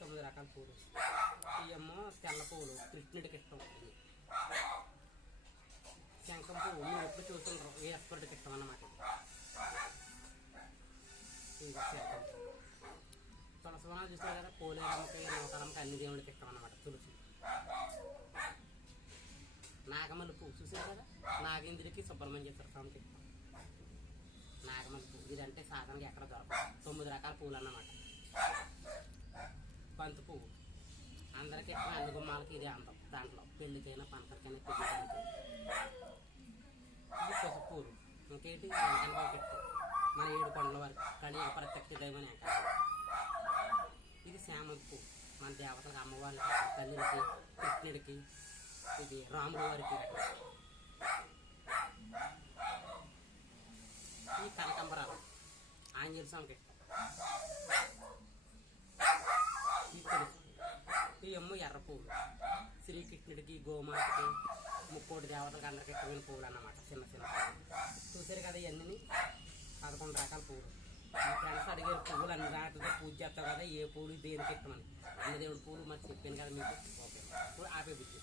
9 రకాల పూలు. ఇవేమో తెల్ల పూలు కృష్ణుడికి ఇష్టం. శంఖం పువ్వు మీరు ఎప్పుడు చూస్తుంటారు, ఏ ఎక్స్పర్ట్కి ఇష్టం అన్నమాట. ఇంకా శంఖం తులసి వనాలు చూస్తారు కదా, పోలేరమ్మకి నౌకరమ్మకి అన్ని దేవుడికి ఇష్టం అన్నమాట తులసి. నాగమల్లి పువ్వు చూసారు కదా, నాగేంద్రుడికి సుబ్రహ్మణ్యేశ్వర స్వామికి ఇష్టం నాగమల్లి పువ్వు. ఇదంటే సాధారణంగా ఎక్కడ దొరకదు. 9 రకాల పువ్వులు అన్నమాట. బంతి పువ్వు అందరికీ ఇష్టం, అన్ని గుమ్మాలకి ఇదే అందం. దాంట్లో పెళ్ళికైనా పంచరికైనా పెళ్ళికైనా. ఇది పసుపు పూలు. ఇంకేంటి వెంకన్నబాబుకి ఇష్టం, మన 7 కొండల వరకు కలియుగ ప్రత్యక్ష దైవం వెంకన్న. ఇది శామంతి పువ్వు, మన దేవతలకు అమ్మవారికి, తల్లికి, కృష్ణుడికి, ఇది రాముడి వారికి. ఈ కనకంబరాలు ఆంజనేయ స్వామికి ఇష్టం. ఈ తెలుసు. ఈ అమ్మ ఎర్ర పువ్వులు శ్రీకృష్ణుడికి, గోమాతకి, ముక్కోటి దేవతలకు అందరికి ఇష్టమైన పువ్వులు అన్నమాట. చిన్న చిన్న చూసారు కదా, ఇవన్నీ 11 రకాల పువ్వులు. మీ ఫ్రెండ్స్ అడిగారు పువ్వులు అన్ని దాటితో పూజ చేస్తావు కదా, ఏ పువ్వులు దేనికి ఇష్టమని. అన్ని దేవుడి పువ్వులు మరి చెప్పాను కదా మీకు. ఓకే, ఇప్పుడు ఆపే బుద్ధి.